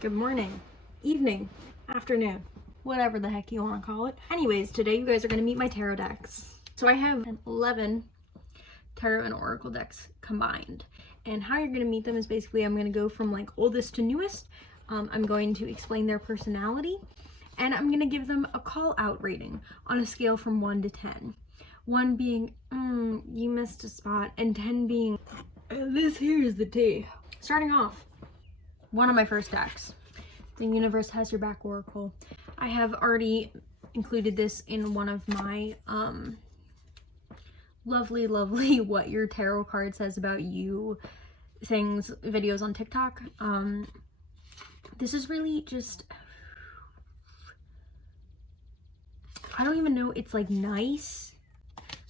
good morning, evening, afternoon, whatever the heck you want to call it. Anyways, today you guys are going to meet my tarot decks. So I have 11 tarot and oracle decks combined. And how you're going to meet them is basically I'm going to go from like oldest to newest. I'm going to explain their personality. And I'm going to give them a call out rating on a scale from 1 to 10. 1 being, you missed a spot. And 10 being, this here is the tea. Starting off, one of my first decks, the Universe Has Your Back Oracle. I have already included this in one of my lovely what your tarot card says about you things videos on TikTok. This is really just, I don't even know, it's like nice.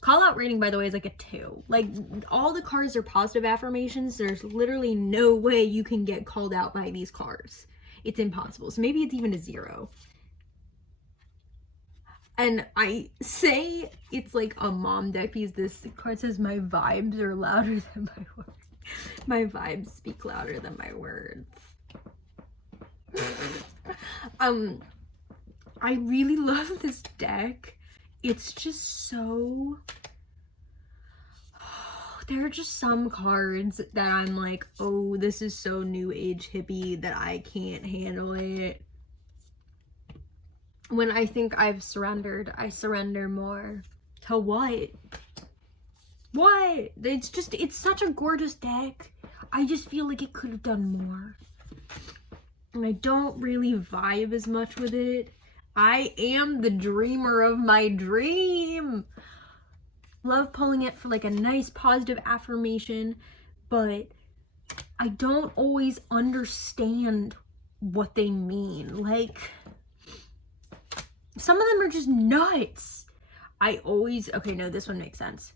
Call out rating, by the way, is like a 2. Like, all the cards are positive affirmations. There's literally no way you can get called out by these cards. It's impossible. So maybe it's even a 0. And I say it's like a mom deck because this card says my vibes are louder than my words. My vibes speak louder than my words. I really love this deck. It's just so, there are just some cards that I'm like, oh, this is so new age hippie that I can't handle it. When I think I've surrendered, I surrender more. To what? What? It's just, it's such a gorgeous deck. I just feel like it could have done more. And I don't really vibe as much with it. I am the dreamer of my dream. Love pulling it for like a nice positive affirmation, but I don't always understand what they mean. Like, some of them are just nuts. Okay, no, this one makes sense.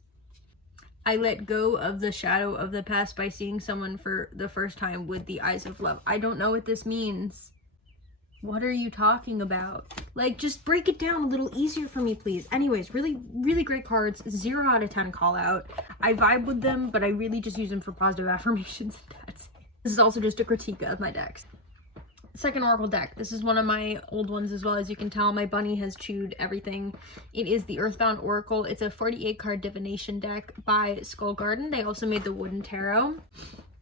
I let go of the shadow of the past by seeing someone for the first time with the eyes of love. I don't know what this means. What are you talking about? Like, just break it down a little easier for me, please. Anyways, really great cards. 0 out of 10 call out. I vibe with them, but I really just use them for positive affirmations. That's it. This is also just a critique of my decks. Second oracle deck. This is one of my old ones as well. As you can tell, my bunny has chewed everything. It is the Earthbound Oracle. It's a 48 card divination deck by Skull Garden. They also made the wooden tarot.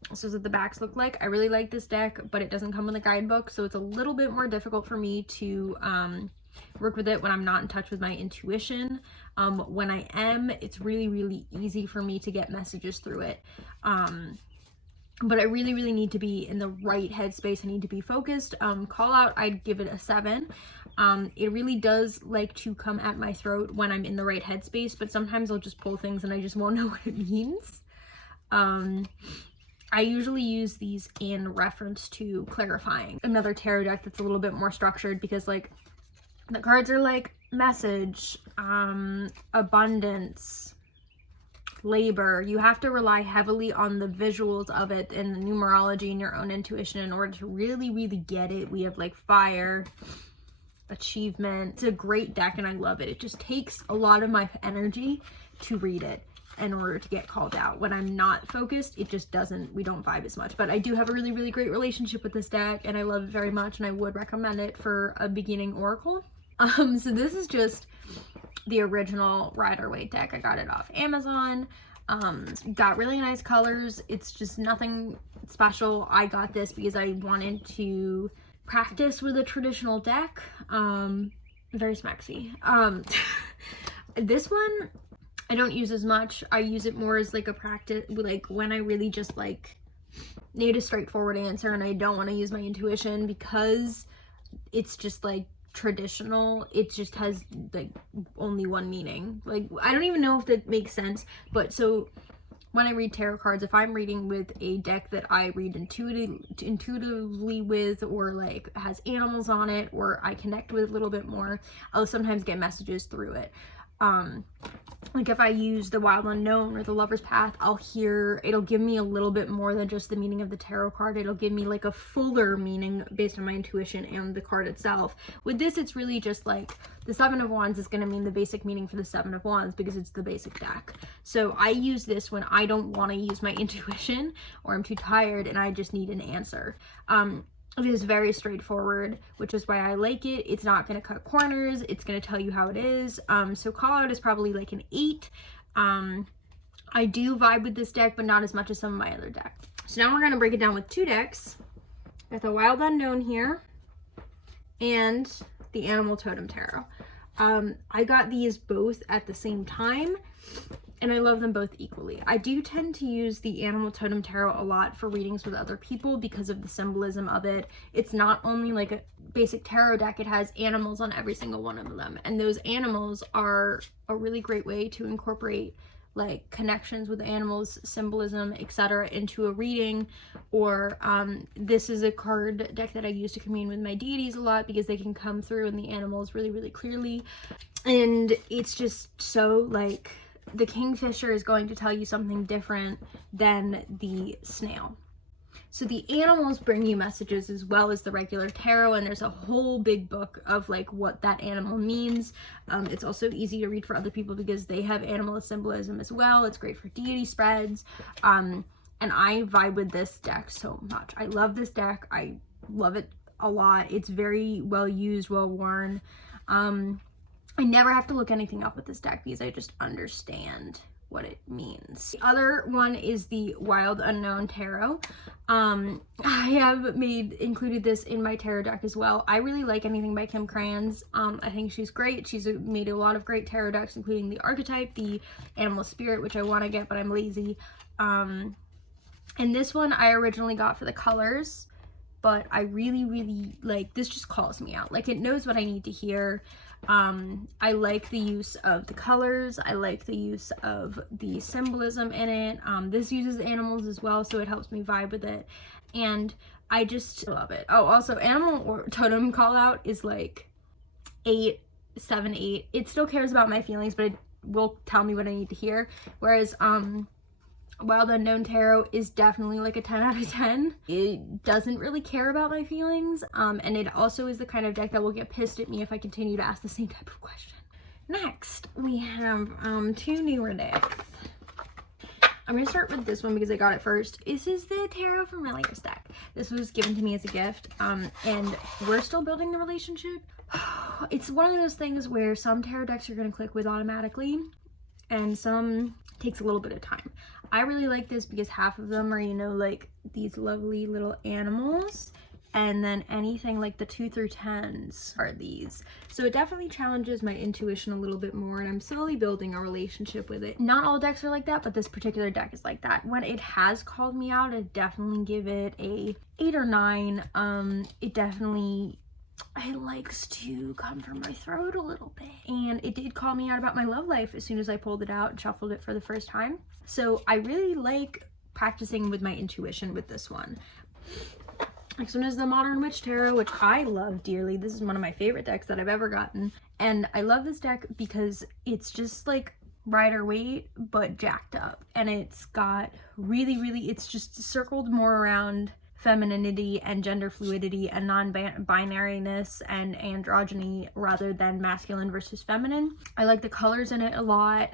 This is what the backs look like. I really like this deck, but it doesn't come with a guidebook, so it's a little bit more difficult for me to work with it when I'm not in touch with my intuition. When I am, it's really easy for me to get messages through it. But I really need to be in the right headspace. I need to be focused. Call out, I'd give it a 7. It really does like to come at my throat when I'm in the right headspace, but sometimes I'll just pull things and I just won't know what it means. I usually use these in reference to clarifying another tarot deck that's a little bit more structured, because like the cards are like message, abundance, labor. You have to rely heavily on the visuals of it and the numerology and your own intuition in order to really get it. We have like fire, achievement. It's a great deck and I love it. It just takes a lot of my energy to read it in order to get called out. When I'm not focused, it just doesn't, we don't vibe as much. But I do have a really great relationship with this deck and I love it very much, and I would recommend it for a beginning oracle. So this is just the original Rider-Waite deck. I got it off Amazon. Got really nice colors. It's just nothing special. I got this because I wanted to practice with a traditional deck. Very smexy. This one I don't use as much. I use it more as like a practice, like when I really just like need a straightforward answer and I don't want to use my intuition, because it's just like traditional. It just has like only one meaning. Like, I don't even know if that makes sense, but so when I read tarot cards, if I'm reading with a deck that I read intuitively with, or like has animals on it, or I connect with a little bit more, I'll sometimes get messages through it. Like if I use the Wild Unknown or the Lover's Path, it'll give me a little bit more than just the meaning of the tarot card. It'll give me like a fuller meaning based on my intuition and the card itself. With this, it's really just like the 7 of Wands is going to mean the basic meaning for the 7 of Wands because it's the basic deck. So I use this when I don't want to use my intuition or I'm too tired and I just need an answer. It is very straightforward, which is why I like it. It's not going to cut corners. It's going to tell you how it is. So call out is probably like an 8. I do vibe with this deck, but not as much as some of my other decks. So now we're going to break it down with 2 decks. Got the Wild Unknown here and the Animal Totem Tarot. I got these both at the same time, and I love them both equally. I do tend to use the Animal Totem Tarot a lot for readings with other people because of the symbolism of it. It's not only like a basic tarot deck, it has animals on every single one of them. And those animals are a really great way to incorporate like connections with animals, symbolism, etc. into a reading. Or this is a card deck that I use to commune with my deities a lot because they can come through in the animals really, really clearly. And it's just so like, the kingfisher is going to tell you something different than the snail. So the animals bring you messages as well as the regular tarot, and there's a whole big book of like what that animal means. It's also easy to read for other people because they have animal symbolism as well. It's great for deity spreads. And I vibe with this deck so much. I love this deck. I love it a lot. It's very well used, well worn. I never have to look anything up with this deck because I just understand what it means. The other one is the Wild Unknown Tarot. I have included this in my tarot deck as well. I really like anything by Kim Krans. I think she's great. She's made a lot of great tarot decks, including the Archetype, the Animal Spirit, which I want to get, but I'm lazy. And this one I originally got for the colors, but I really, really like, this just calls me out. Like, it knows what I need to hear. I like the use of the colors. I like the use of the symbolism in it. This uses animals as well, so it helps me vibe with it. And I just love it. Oh, also, Animal or Totem call out is like 8, 7, 8. It still cares about my feelings, but it will tell me what I need to hear. Whereas, Wild Unknown Tarot is definitely like a 10 out of 10. It doesn't really care about my feelings, and it also is the kind of deck that will get pissed at me if I continue to ask the same type of question. Next, we have 2 newer decks. I'm going to start with this one because I got it first. This is the Tarot from Reliance deck. This was given to me as a gift, and we're still building the relationship. It's one of those things where some tarot decks you're going to click with automatically, and some takes a little bit of time. I really like this because half of them are, you know, like these lovely little animals, and then anything like the 2 through 10s are these. So it definitely challenges my intuition a little bit more, and I'm slowly building a relationship with it. Not all decks are like that, but this particular deck is like that. When it has called me out, I definitely give it a 8 or 9. It likes to come from my throat a little bit. And it did call me out about my love life as soon as I pulled it out and shuffled it for the first time. So I really like practicing with my intuition with this one. Next one is the Modern Witch Tarot, which I love dearly. This is one of my favorite decks that I've ever gotten. And I love this deck because it's just like Rider-Waite, but jacked up. And it's got it's just circled more around femininity and gender fluidity and non-binariness and androgyny rather than masculine versus feminine. I like the colors in it a lot.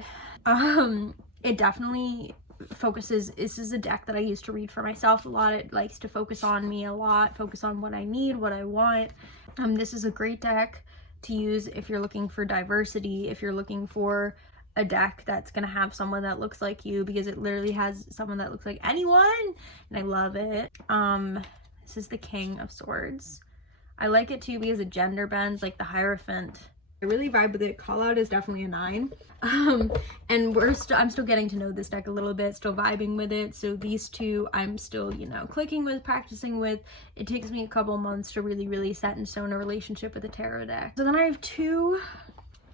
It definitely focuses, this is a deck that I used to read for myself a lot. It likes to focus on me a lot, focus on what I need, what I want. This is a great deck to use if you're looking for diversity, if you're looking for a deck that's gonna have someone that looks like you, because it literally has someone that looks like anyone, and I love it. This is the King of Swords. I like it too because it gender bends, like the Hierophant. I really vibe with it. Call out is definitely a 9. And I'm still getting to know this deck a little bit, still vibing with it. So these two I'm still, you know, clicking with, practicing with. It takes me a couple months to really set in stone a relationship with a tarot deck. So then I have 2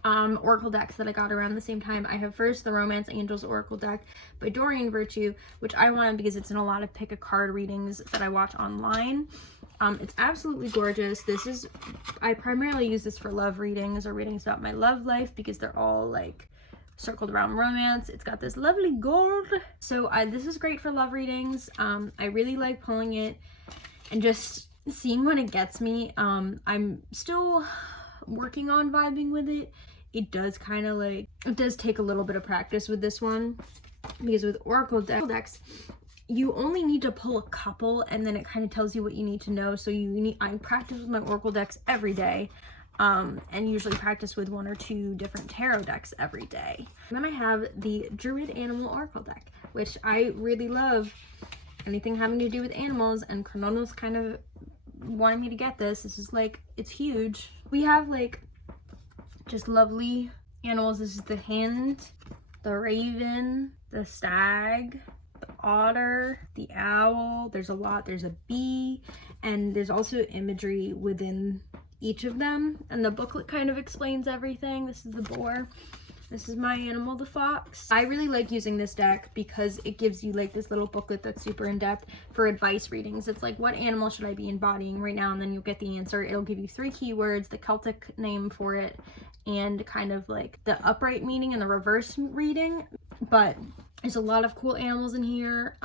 Oracle decks that I got around the same time. I have first the Romance Angels Oracle deck by Doreen Virtue, which I wanted because it's in a lot of pick a card readings that I watch online. It's absolutely gorgeous. I primarily use this for love readings or readings about my love life because they're all like circled around romance. It's got this lovely gold. So this is great for love readings. I really like pulling it and just seeing when it gets me. I'm still working on vibing with it. It does take a little bit of practice with this one because with Oracle decks, you only need to pull a couple, and then it kind of tells you what you need to know. So I practice with my Oracle decks every day, and usually practice with 1 or 2 different tarot decks every day. And then I have the Druid Animal Oracle deck, which I really love. Anything having to do with animals, and Chrononos kind of wanted me to get this. This is like, it's huge. We have like just lovely animals. This is the hind, the raven, the stag, the otter, the owl. There's a lot. There's a bee, and there's also imagery within each of them, and the booklet kind of explains everything. This is the boar. This is my animal, the fox. I really like using this deck because it gives you like this little booklet that's super in-depth for advice readings. It's like, what animal should I be embodying right now? And then you'll get the answer. It'll give you 3 keywords, the Celtic name for it, and kind of like the upright meaning and the reverse reading. But there's a lot of cool animals in here.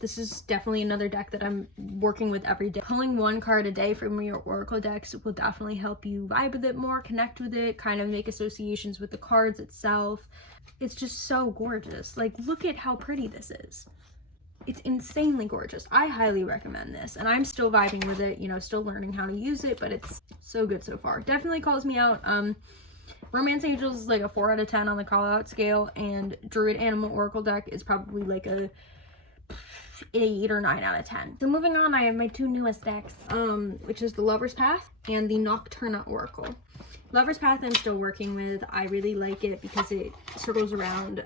This is definitely another deck that I'm working with every day. Pulling 1 card a day from your Oracle decks will definitely help you vibe with it more, connect with it, kind of make associations with the cards itself. It's just so gorgeous. Like, look at how pretty this is. It's insanely gorgeous. I highly recommend this, and I'm still vibing with it, you know, still learning how to use it, but it's so good so far. Definitely calls me out. Romance Angels is like a 4 out of 10 on the call out scale, and Druid Animal Oracle deck is probably like a 8 or 9 out of 10. So moving on, I have my 2 newest decks, which is the Lover's Path and the Nocturna Oracle. Lover's Path I'm still working with. I really like it because it circles around,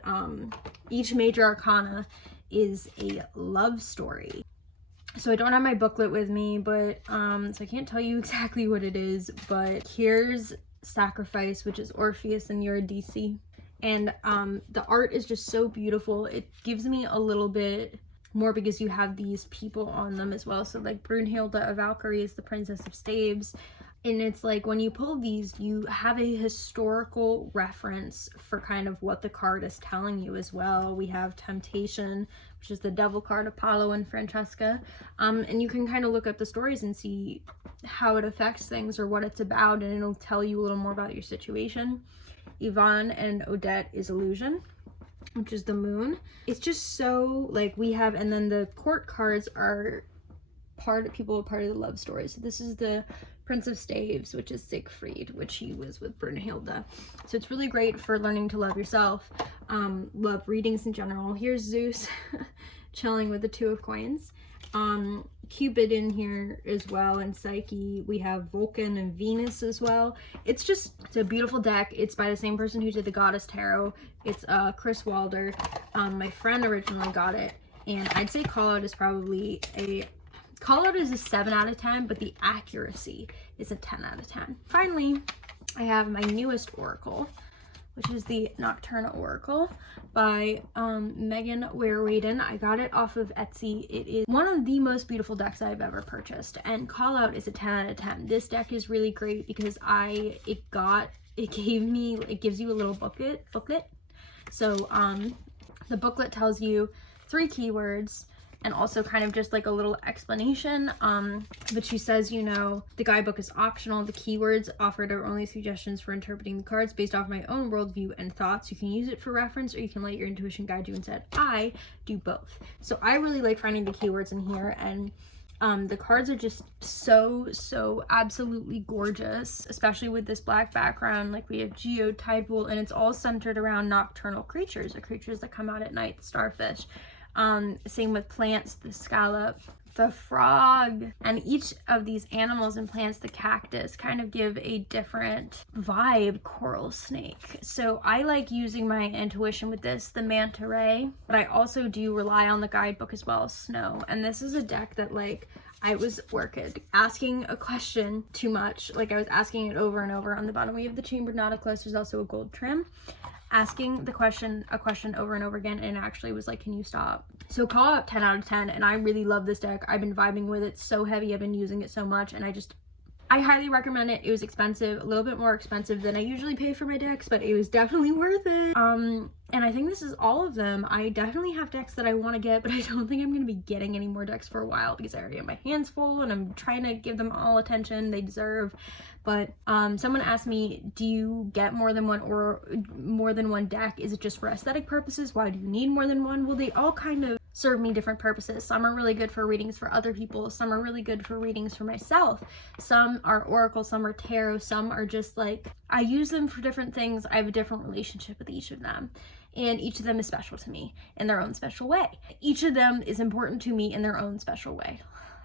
each major arcana is a love story. So I don't have my booklet with me, but so I can't tell you exactly what it is, but here's Sacrifice, which is Orpheus and Eurydice, and the art is just so beautiful. It gives me a little bit more because you have these people on them as well. So like Brunhilde of Valkyrie is the Princess of Staves, and it's like when you pull these, you have a historical reference for kind of what the card is telling you as well. We have Temptation, which is the devil card, Apollo and Francesca, and you can kind of look up the stories and see how it affects things or what it's about, and it'll tell you a little more about your situation. Yvonne and Odette is Illusion, which is the moon. It's just so like we have, and then the court cards are part of the love story. So this is the Prince of Staves, which is Siegfried, which he was with Brunhilde. So it's really great for learning to love yourself, love readings in general. Here's Zeus chilling with the 2 of coins. Cupid in here as well, and Psyche. We have Vulcan and Venus as well. It's a beautiful deck. It's by the same person who did the Goddess Tarot. It's Chris Wilder. My friend originally got it, and I'd say Callout is probably Callout is a 7 out of 10, but the accuracy is a 10 out of 10. Finally, I have my newest Oracle, which is the Nocturna Oracle by Megan Ware-Waden. I got it off of Etsy. It is one of the most beautiful decks I've ever purchased, and Callout is a 10 out of 10. This deck is really great because it gives you a little booklet. So the booklet tells you 3 keywords, and also kind of just like a little explanation, but she says, you know, the guidebook is optional. The keywords offered are only suggestions for interpreting the cards based off my own worldview and thoughts. You can use it for reference, or you can let your intuition guide you instead. I do both. So I really like finding the keywords in here, and the cards are just so absolutely gorgeous, especially with this black background. Like we have Geo, Tidal, and it's all centered around nocturnal creatures, or creatures that come out at night, starfish. Same with plants, the scallop, the frog, and each of these animals and plants, the cactus, kind of give a different vibe. Coral snake. So I like using my intuition with this, the manta ray, but I also do rely on the guidebook as well as snow. And this is a deck that like I was asking a question too much. Like I was asking it over and over. On the bottom we have the chambered nautilus. There's also a gold trim. Asking a question over and over again, and it actually was like, can you stop? So Callout 10 out of 10, and I really love this deck. I've been vibing with it so heavy. I've been using it so much, and I highly recommend it. It was expensive, a little bit more expensive than I usually pay for my decks, but it was definitely worth it. And I think this is all of them. I definitely have decks that I want to get, but I don't think I'm going to be getting any more decks for a while because I already have my hands full and I'm trying to give them all attention they deserve. But someone asked me, do you get more than one deck? Is it just for aesthetic purposes? Why do you need more than one? Well, they all kind of serve me different purposes. Some are really good for readings for other people. Some are really good for readings for myself. Some are oracle, some are tarot, some are just like, I use them for different things. I have a different relationship with each of them. And each of them is special to me in their own special way. Each of them is important to me in their own special way.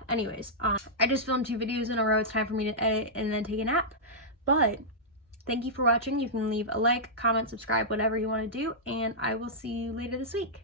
Anyways, I just filmed 2 videos in a row. It's time for me to edit and then take a nap. But thank you for watching. You can leave a like, comment, subscribe, whatever you want to do. And I will see you later this week.